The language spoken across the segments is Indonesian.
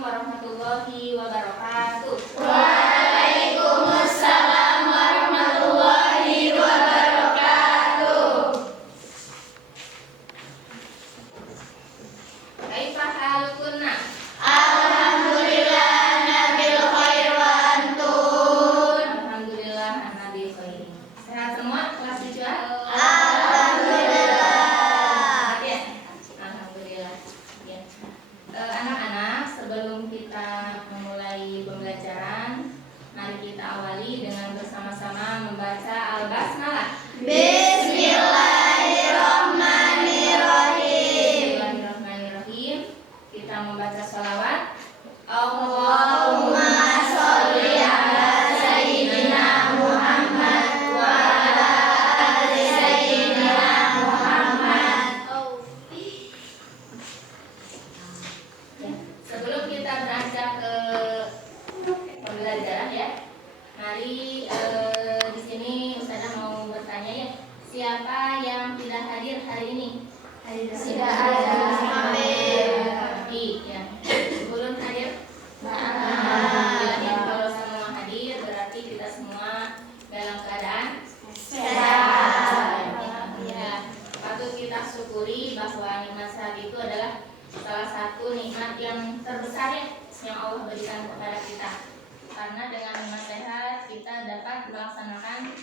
warahmatullahi wabarakatuh. Waalaikumsalam warahmatullahi wabarakatuh. Kaifa halukunna? Alhamdulillah nabil khair wa antum. Alhamdulillah nabil khair. Sehat semua kelas 7A? Alhamdulillah. Ya. Alhamdulillah. Ya. Anak-anak, sebelum kita memulai pembelajaran, mari kita awali dengan bersama-sama membaca Al-Basmalah. Bismillahirrahmanirrahim. Bismillahirrahmanirrahim. Kita membaca sholawat. Allahumma sholli ala sayyidina Muhammad wa ala ali sayyidina Muhammad. Ya, sebelum kita beranjak ke pembelajaran ya, mari di sini Ustazah mau bertanya ya, siapa yang tidak hadir hari ini? Tidak ada. Ya. Belum hadir? Alhamdulillah, kalau semua hadir berarti kita semua dalam keadaan Sehat. Ya, patut kita syukuri bahwa nikmat sehat itu adalah salah satu nikmat yang terbesar ya, yang Allah berikan kepada kita. Karena dengan nikmat sehat kita dapat melaksanakan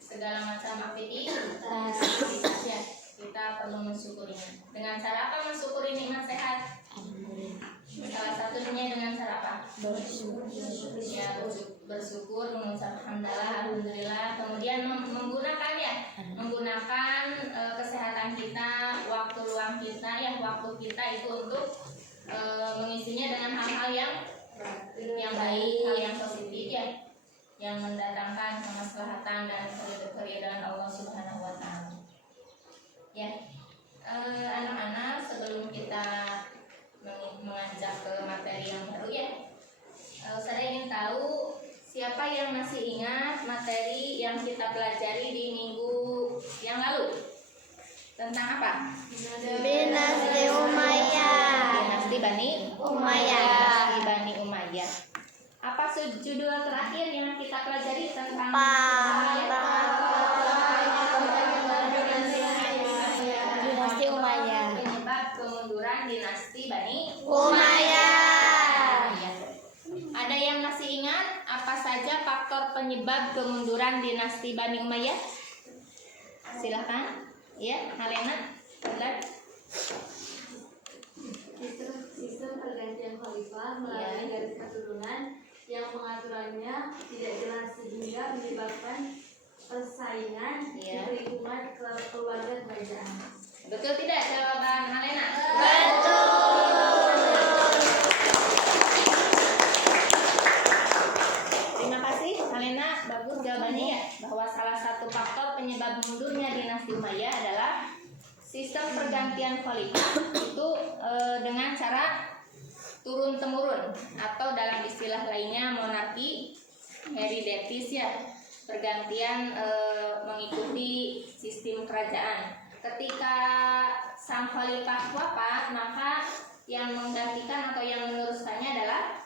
segala macam aktivitas ya. Kita perlu mensyukurinya. Dengan cara apa mensyukuri nikmat sehat? Salah satunya dengan cara apa? Ya, bersyukur, mengucap alhamdulillah, kemudian menggunakan menggunakan kesehatan kita, waktu luang kita ya, waktu kita itu untuk mengisinya dengan hal-hal yang baik, hal yang positif ya, yang mendatangkan kemaslahatan dan keridhaan Allah Subhanahu wa taala. Ya. Anak-anak, sebelum kita mengajak ke materi yang baru ya, saya ingin tahu siapa yang masih ingat materi yang kita pelajari di minggu yang lalu tentang apa? Dinasti Umayyah. Dinasti Bani Umayyah. Dinasti Bani Umayyah. Apa judul terakhir yang kita pelajari tentang Dinasti Umayyah. penyebab kemunduran dinasti Bani Umayyah. Ada yang masih ingat apa saja faktor penyebab kemunduran dinasti Bani Umayyah? Silakan. Ya, Halena. Benar. Sistem pergantian khalifah melalui garis keturunan yang pengaturannya tidak jelas sehingga menyebabkan persaingan di lingkungan keluarga kerajaan. Betul tidak jawaban Halena? Terima kasih Halena, bagus jawabannya ya, bahwa salah satu faktor penyebab mundurnya dinasti Umayyah adalah sistem pergantian khalifah itu dengan cara turun temurun, atau dalam istilah lainnya monarki hereditaris ya, pergantian mengikuti sistem kerajaan. Ketika sang khalifah wafat, maka yang menggantikan atau yang meneruskannya adalah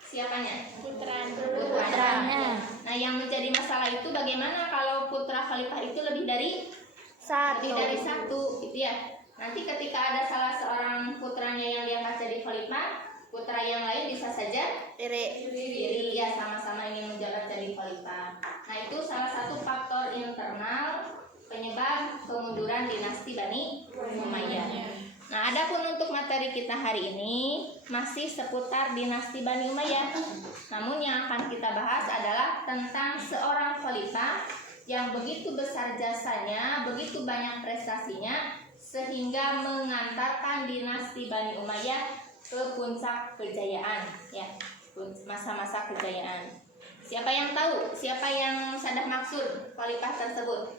siapanya? Putranya. Nah, yang menjadi masalah itu bagaimana kalau putra khalifah itu lebih dari satu gitu ya. Nanti ketika ada salah seorang putranya yang diangkat jadi khalifah, putra yang lain bisa saja iri ya, sama-sama ingin menjabat jadi khalifah. Nah, itu salah satu faktor internal penyebab kemunduran dinasti Bani Umayyah. Nah, adapun untuk materi kita hari ini masih seputar dinasti Bani Umayyah. Namun yang akan kita bahas adalah tentang seorang khalifah yang begitu besar jasanya, begitu banyak prestasinya, sehingga mengantarkan dinasti Bani Umayyah ke puncak kejayaan ya, masa-masa kejayaan. Siapa yang tahu? Siapa yang sadar maksud khalifah tersebut?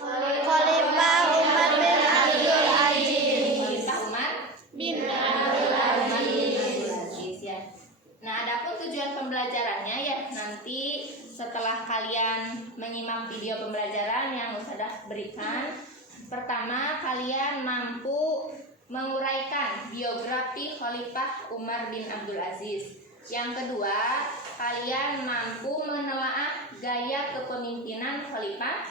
Khalifah Umar bin Abdul Aziz. Khalifah Umar bin Abdul Aziz ya. Nah, adapun tujuan pembelajarannya ya, nanti setelah kalian menyimak video pembelajaran yang Ustazah berikan, pertama kalian mampu menguraikan biografi Khalifah Umar bin Abdul Aziz. Yang kedua, kalian mampu menelaah gaya kepemimpinan Khalifah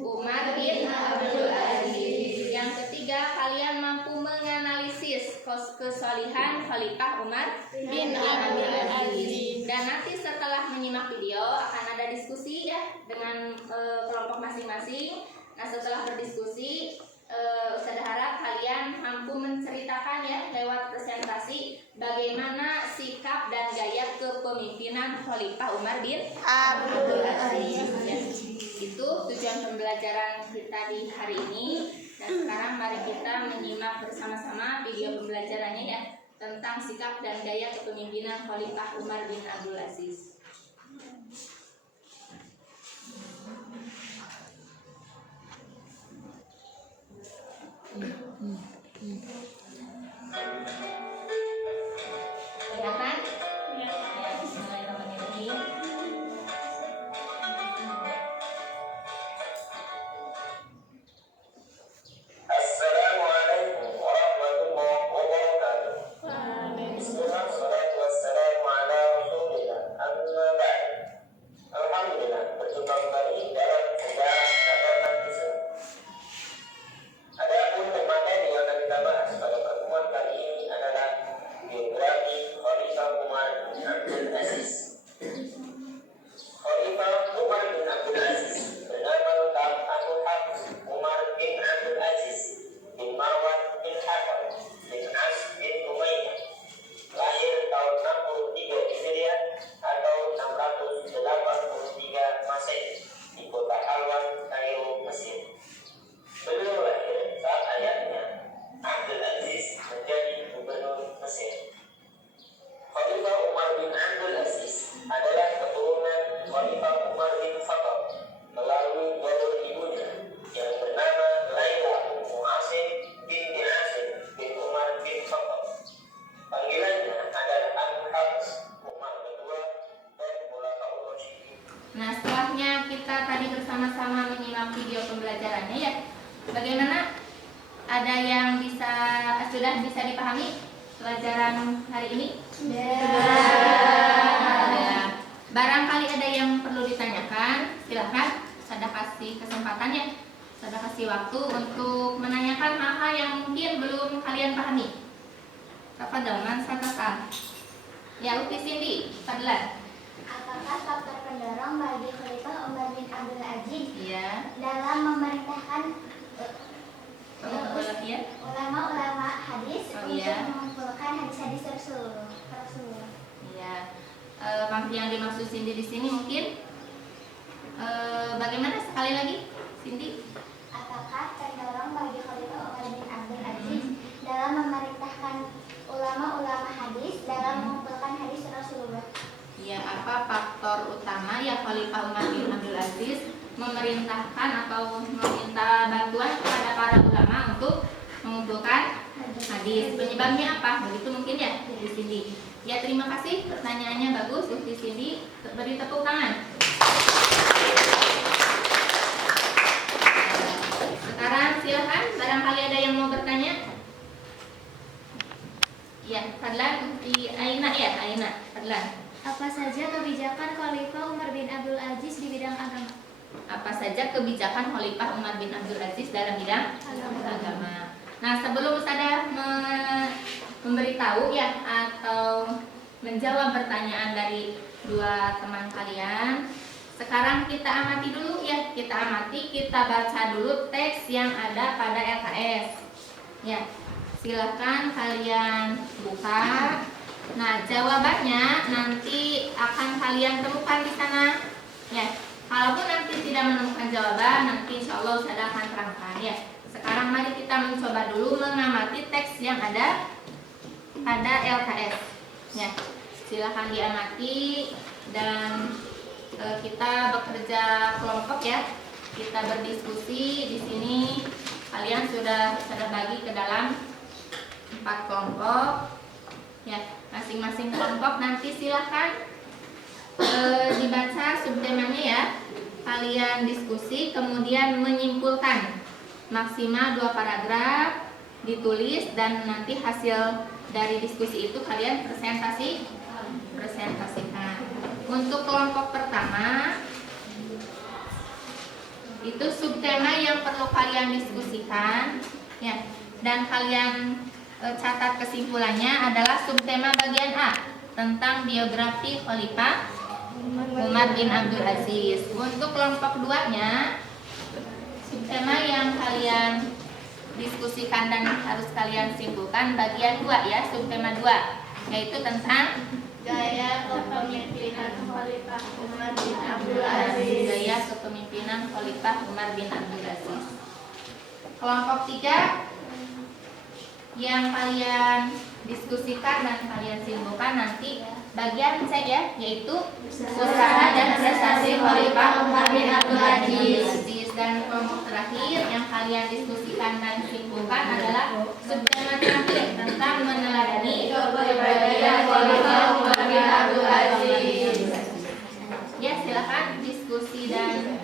Umar bin Abdul Aziz. Yang ketiga, kalian mampu menganalisis kesalihan Khalifah Umar bin Abdul Aziz. Dan nanti setelah menyimak video akan ada diskusi ya dengan kelompok masing-masing. Nah, setelah berdiskusi, Ustazah harap kalian mampu menceritakan ya lewat presentasi bagaimana sikap dan gaya kepemimpinan Khalifah Umar bin Abdul Aziz. Ya. Itu tujuan pembelajaran kita di hari ini. Dan sekarang mari kita menyimak bersama-sama video pembelajarannya ya tentang sikap dan gaya kepemimpinan Khalifah Umar bin Abdul Aziz. Kelihatan? Ya, bismillahirrahmanirrahim. Assalamualaikum warahmatullahi wabarakatuh. Bismillah, salatu wassalamu ala rasulillah. Amma ba'd. Alhamdulillah, berjumpa kembali dalam pembelajaran agama Islam. Adapun materi yang akan kita bahas pada pertemuan kali ini adalah biografi Khalifah Umar bin Abdul Aziz. Khalifah Umar bin Abdul Aziz bernama lengkap Abu Hafs Umar bin Abdul Aziz bin Marwan bin Hakam bin As bin Umayyah, lahir tahun 63 Hijriah atau 683 Masehi di kota Halwan, Kairo, Mesir. Beliau lahir saat ayahnya Abdul Aziz menjadi gubernur Mesir. Khalifah Umar bin Abdul Aziz adalah keturunan Khalifah Umar bin Khattab melalui jalur ibunya yang bernama Laila Ummu Asim binti Asim bin Umar bin Khattab. Panggilannya adalah Abu Hafs Umar kedua dan Khulafaur Rasyidin. Nah, setelahnya kita tadi bersama-sama menyimak video pembelajarannya ya. Bagaimana? Ada yang sudah bisa dipahami pelajaran hari ini? Ya. Barangkali ada yang perlu ditanyakan, silahkan. Saya kasih kesempatannya, saya kasih waktu untuk menanyakan hal-hal yang mungkin belum kalian pahami. Tafadhal, silakan. Ya, Uti Cindy, Fadlan. Apakah faktor pendorong bagi Khalifah Umar bin Abdul Aziz Iya. dalam memerintahkan Ya. ulama-ulama hadis Oh, untuk iya. mengumpulkan hadis-hadis Rasul? Iya. Yang dimaksud Cindy di sini mungkin bagaimana sekali lagi, Cindy? Apakah terdorong bagi Khalifah Umar bin Abdul Aziz dalam memerintahkan ulama-ulama hadis dalam mengumpulkan hadis Rasulullah? Ya, apa faktor utama ya Khalifah Umar bin Abdul Aziz memerintahkan atau meminta bantuan kepada para ulama untuk mengumpulkan hadis? Penyebabnya apa? Begitu mungkin ya, di sini. Ya, terima kasih, pertanyaannya bagus, di sini. Beri tepuk tangan. Sekarang silakan, barangkali ada yang mau bertanya. Ya, Fadlan, di Aina ya, Aina, Fadlan. Apa saja kebijakan Khalifah Umar bin Abdul Aziz di bidang agama? Apa saja kebijakan Khalifah Umar bin Abdul Aziz dalam bidang agama. Nah, sebelum saya memberitahu ya atau menjawab pertanyaan dari dua teman kalian, sekarang kita amati dulu ya, kita baca dulu teks yang ada pada LKS. Ya, silakan kalian buka. Nah, jawabannya nanti akan kalian temukan di sana. Ya, kalaupun nanti tidak menemukan jawaban, nanti insya Allah saya akan terangkan ya. Sekarang mari kita mencoba dulu mengamati teks yang ada pada LKS. Ya, silakan diamati dan kita bekerja kelompok ya. Kita berdiskusi di sini. Kalian sudah bagi ke dalam 4 kelompok. Ya, masing-masing kelompok nanti silakan dibaca subtemanya ya. Kalian diskusi kemudian menyimpulkan maksimal 2 paragraf ditulis dan nanti hasil dari diskusi itu kalian presentasikan. Untuk kelompok pertama itu subtema yang perlu kalian diskusikan ya, dan kalian catat kesimpulannya adalah subtema bagian A tentang biografi Khalifah Umar bin Abdul Aziz. Untuk kelompok keduanya, subtema yang kalian diskusikan dan harus kalian simpulkan bagian 2 ya, subtema 2, yaitu tentang Gaya kepemimpinan Khalifah Umar bin Abdul Aziz. gaya kepemimpinan Khalifah Umar bin Abdul Aziz. Kelompok 3 yang kalian diskusikan dan kalian simpulkan nanti bagian C ya, yaitu usaha dan prestasi Khalifah Umar bin Abdul Aziz. Dan kelompok terakhir yang kalian diskusikan dan simpulkan adalah subtema terakhir tentang meneladani Kepribadian Khalifah Umar bin Abdul Aziz. Ya, silakan diskusi dan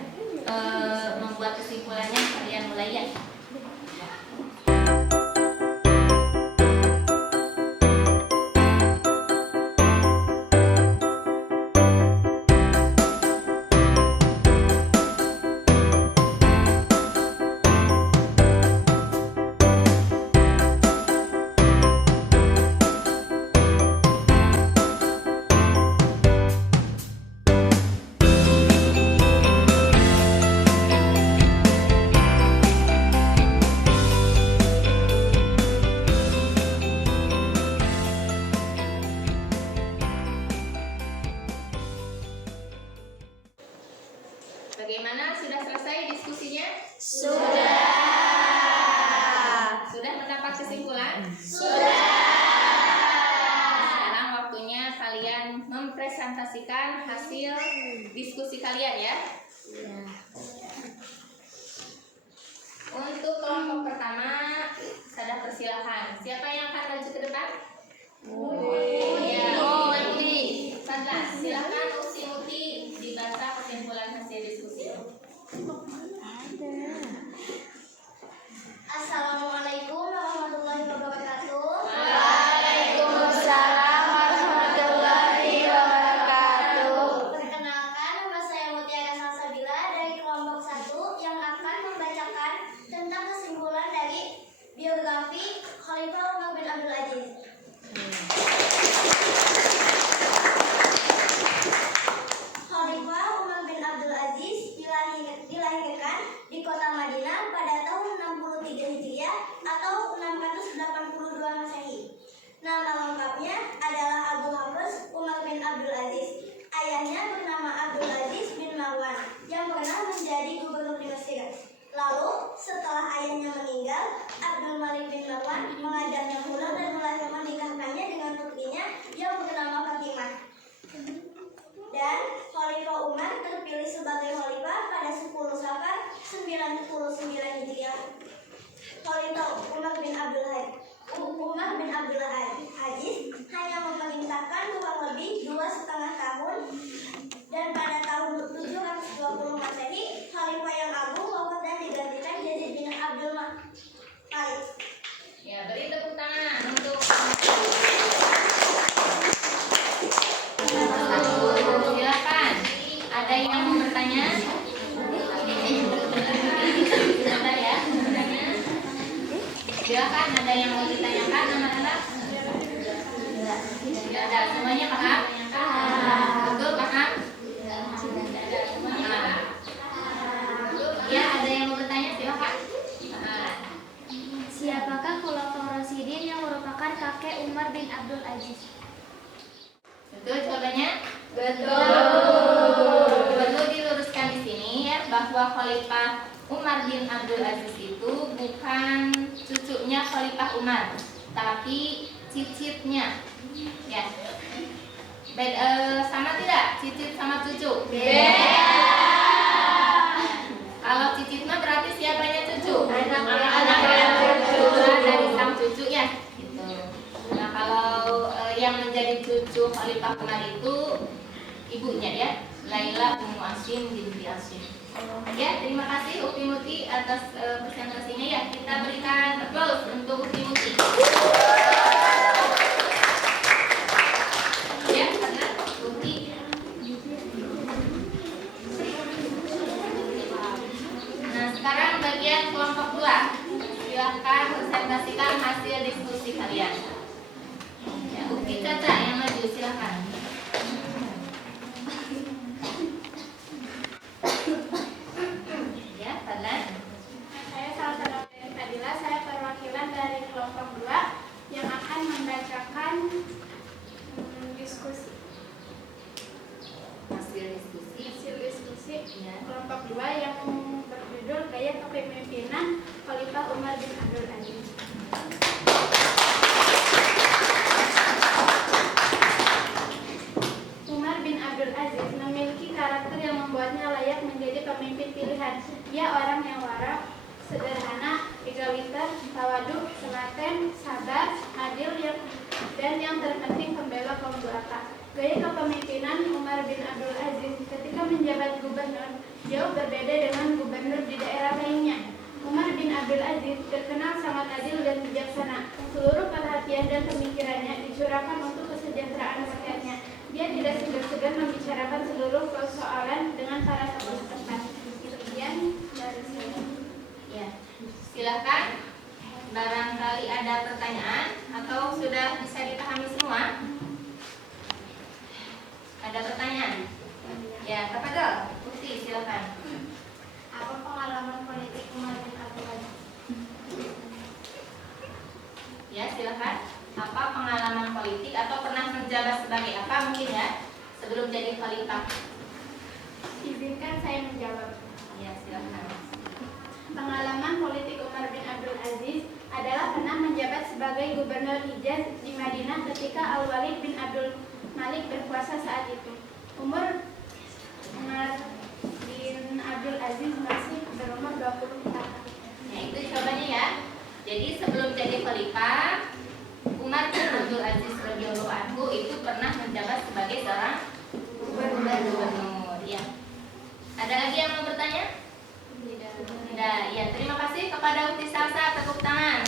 membuat kesimpulannya, kalian mulai ya. Bagaimana? Sudah selesai diskusinya? Sudah mendapat kesimpulan? Sekarang waktunya kalian mempresentasikan hasil diskusi kalian ya. Untuk kelompok pertama, saya persilakan. Siapa yang akan maju ke depan? Ya, Muti. Fadlan, silakan Muti dibaca kesimpulan hasil diskusi. Assalamualaikum warahmatullahi wabarakatuh. Waalaikumsalam warahmatullahi wabarakatuh. Perkenalkan, nama saya Mutiara Salsabila dari kelompok 1 yang akan membacakan tentang kesimpulan dari biografi Khalifah Umar bin Abdul Aziz. Khalifah Umar bin Abdul Aziz dilahirkan di kota Madinah pada tahun 63 Hijriah atau 682 Masehi. Nama lengkapnya adalah Abu Hafs Umar bin Abdul Aziz. Ayahnya bernama Abdul Aziz bin Marwan yang pernah menjadi gubernur di Mesir. Lalu setelah ayahnya meninggal, Abdul Malik bin Marwan mengajarnya pulang dan menikahkannya dengan putrinya yang bernama Fatimah. Dan Khalifah Umar terpilih sebagai khalifah pada 10 Safar 99 Hijriah. Khalifah Umar bin Abdul Aziz hanya memerintahkan kurang lebih 2,5 tahun, dan pada tahun 720 Masehi khalifah yang agung wafat dan digantikan Yazid bin Abdul Malik. Ya, beri tepuk tangan untuk silakan. Ada yang mau bertanya? Ada ya, bertanya? Silakan, ada yang mau ditanyakan anak-anak? Tidak ada, semuanya paham? Betul paham? Semuanya paham? Ya, ada yang mau bertanya? Silakan. Siapakah Khulafaur Rasyidin yang merupakan kakek Umar bin Abdul Aziz? Betul jawabannya? Perlu diluruskan di sini ya, bahwa Khalifah Umar bin Abdul Aziz itu bukan cucunya Khalifah Umar, tapi cicitnya. Ya. Sama tidak? Cicit sama cucu? Kalau cicit mah berarti siapanya cucu? Dari sang cucu ya. Gitu. Nah, kalau yang menjadi cucu Khalifah Umar itu ibunya ya, Laila Ummu Asim binti Asim. Ya, terima kasih Ukti Muti atas presentasinya ya. Kita berikan applause untuk Ukti Muti. Ya, karena Ukti. Nah, sekarang bagian kelompok 2. Silahkan presentasikan hasil diskusi kalian. Ya, Ukti Caca yang maju, silahkan. Ya, Fadlan. Saya salah satu dari Fadila, saya perwakilan dari kelompok 2 yang akan membacakan diskusi. Hasil diskusi. Ya. Kelompok 2 yang berjudul Gaya Kepemimpinan Khalifah Umar bin Abdul Aziz. Umar bin Abdul Aziz memiliki karakter yang membuatnya layak menjadi pemimpin pilihan. Ia orang yang warak, sederhana, egaliter, tawaduk, telaten, sabar, adil, dan yang terpenting pembela kaum duafa. Gaya kepemimpinan Umar bin Abdul Aziz ketika menjabat gubernur jauh berbeda dengan gubernur di daerah lainnya. Umar bin Abdul Aziz terkenal sangat adil dan bijaksana. Seluruh perhatian dan pemikirannya dicurahkan untuk kesejahteraan rakyatnya. Dia tidak segan-segan membicarakan seluruh persoalan dengan para tokoh setempat. Sekian dari saya. Ya, silakan. Barangkali ada pertanyaan atau sudah bisa dipahami semua? Ada pertanyaan? Ya, Kak Fadel, Ukti, silakan. Apa pengalaman politik Umar bin Abdul Aziz? Ya, silakan. Apa pengalaman politik atau pernah menjabat sebagai apa mungkin ya sebelum jadi khalifah? Izinkan saya menjawab. Ya, silakan. Pengalaman politik Umar bin Abdul Aziz adalah pernah menjabat sebagai gubernur Hijaz di Madinah ketika Al-Walid bin Abdul Malik berkuasa saat itu. Umar bin Abdul Aziz masih berumur 20 tahun. Nah, itu jawabannya ya. Jadi sebelum jadi khalifah, Umar bin Abdul Aziz radhiyallahu anhu itu pernah menjabat sebagai seorang gubernur. Ya. Ada lagi yang mau bertanya? Tidak. Ya, terima kasih kepada Ukti Salsa, tepuk tangan.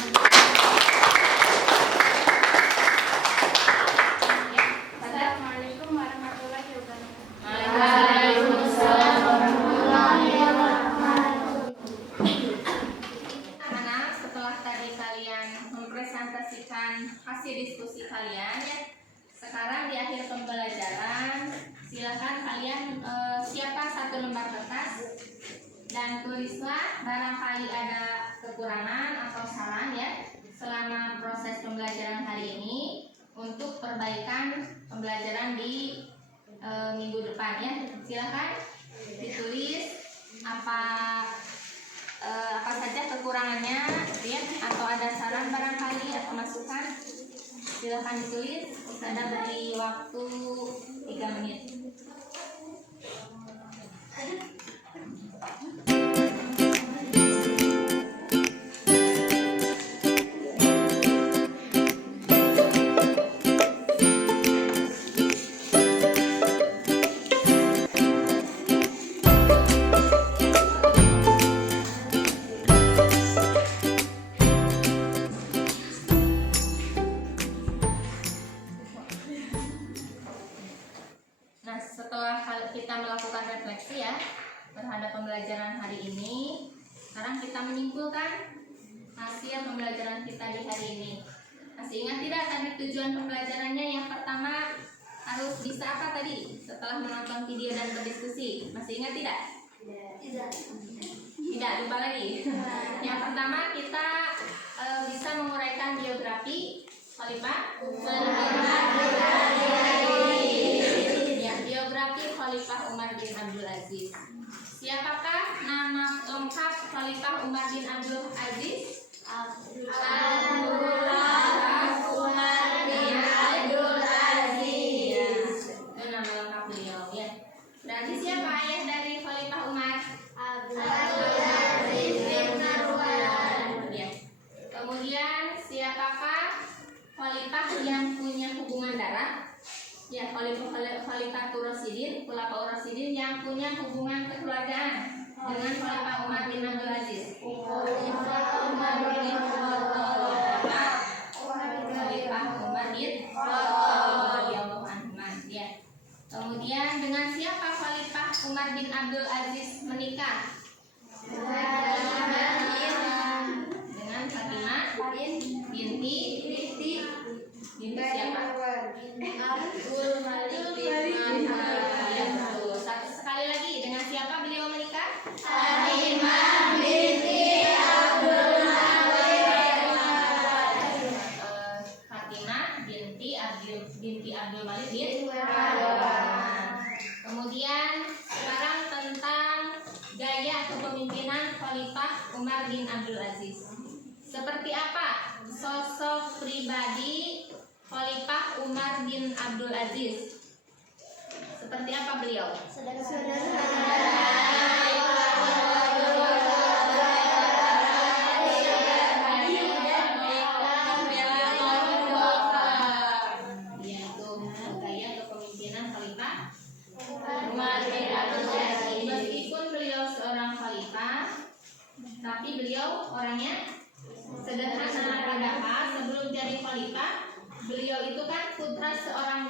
Ya, Assalamualaikum warahmatullahi wabarakatuh. Waalaikumsalam warahmatullahi wabarakatuh. Anak, setelah tadi kalian mempresentasikan hasil diskusi kalian ya, sekarang di akhir pembelajaran silakan kalian siapa satu lembar kertas dan tulislah barangkali ada kekurangan atau saran ya selama proses pembelajaran hari ini untuk perbaikan pembelajaran di minggu depan ya. Silakan ditulis apa saja kekurangannya ya, atau ada saran barangkali atau masukan, silakan ditulis. Ada beri waktu 3 menit. Nah, setelah kita melakukan refleksi ya terhadap pembelajaran hari ini, sekarang kita menyimpulkan hasil pembelajaran kita di hari ini. Masih ingat tidak tadi tujuan pembelajarannya? Yang pertama, harus bisa apa tadi setelah menonton video dan berdiskusi? Masih ingat tidak? Tidak, lupa lagi. Yang pertama, kita bisa menguraikan biografi khalifah. Ya, biografi Khalifah Umar bin Abdul Aziz. Siapakah nama lengkap Khalifah Umar bin Abdul Aziz? Abdullah Umar bin Abdul Aziz. Ya, itu nama lengkap beliau ya. Berarti siapa ayah dari Khalifah Umar? Abdul Aziz bin Marwan. Ya. Kemudian siapakah khalifah yang punya hubungan darah? Ya, Khalifah Rasidin, Khulafaur Rasidin yang punya hubungan kekeluargaan. dengan Khalifah Umar bin Abdul Aziz. Khalifah Umar bin radhiyallahu anhu. Ya. Kemudian dengan siapa Khalifah Umar bin Abdul Aziz menikah? Dengan Fatimah binti siapa? Abdul Malik bin Ya, betul. Sekali lagi, dengan siapa beliau menikah? Fatimah binti Abdul Fatimah binti Abdul Malik bin Marwan. Kemudian sekarang tentang gaya kepemimpinan Khalifah Umar bin Abdul Aziz. Seperti apa sosok pribadi Khalifah Umar bin Abdul Aziz? Seperti apa beliau? Yaitu gaya kepemimpinan Khalifah Umar bin Abdul Aziz. Meskipun beliau seorang khalifah, tapi beliau orangnya sederhana. Kenapa? Sebelum jadi khalifah, beliau itu kan putra seorang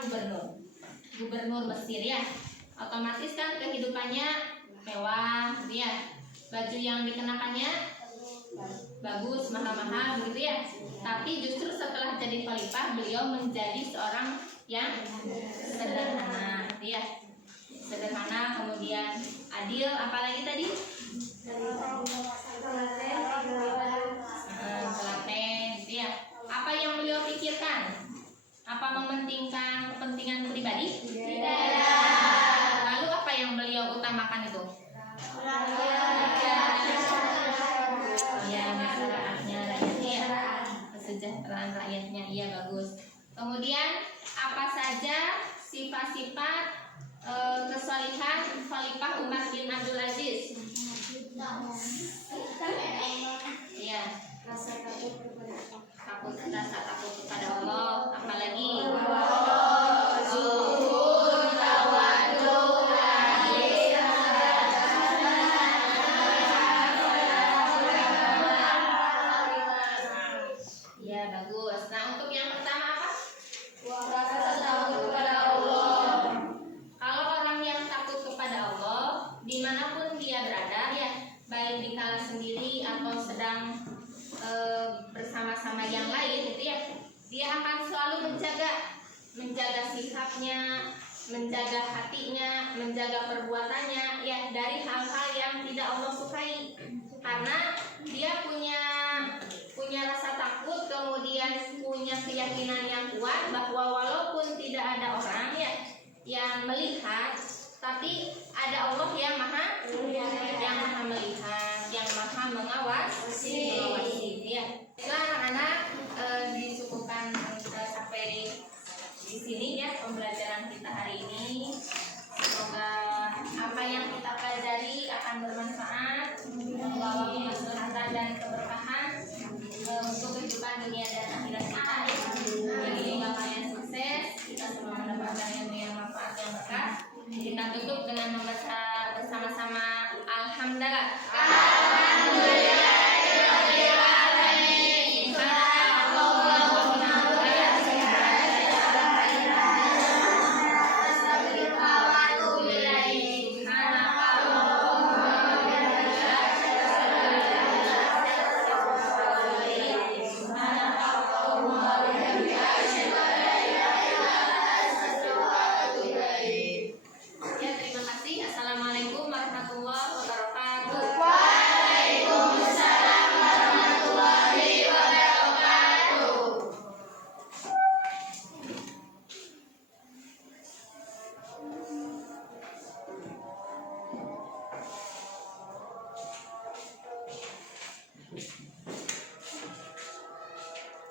gubernur Mesir ya. Otomatis kan kehidupannya mewah gitu ya. Baju yang dikenakannya bagus, mahal-mahal gitu ya. Tapi justru setelah jadi khalifah, beliau menjadi seorang yang sederhana gitu ya. Sederhana, kemudian adil, apalagi tadi? Telaten gitu ya. Apa yang beliau pikirkan? Apa mementingkan kepentingan pribadi? Tidak. Lalu apa yang beliau utamakan itu? Ya, masyarakatnya, rakyatnya, kesejahteraan rakyatnya, iya bagus. Kemudian apa saja sifat-sifat kesalihan Khalifah Umar bin Abdul Aziz? Ya, rasa takut kepada Allah, apalagi zuhud, tawadhu, ya bagus. Nah, untuk yang pertama apa? Rasa takut kepada Allah. Kalau orang yang takut kepada Allah, dimanapun dia berada ya, baik di kala sendiri atau sedang bersama-sama yang lain gitu ya, dia akan selalu menjaga sikapnya, menjaga hatinya, menjaga perbuatannya ya dari hal-hal yang tidak Allah sukai, karena dia punya rasa takut, kemudian punya keyakinan yang kuat bahwa walaupun tidak ada orang ya yang melihat, tapi ada Allah yang Maha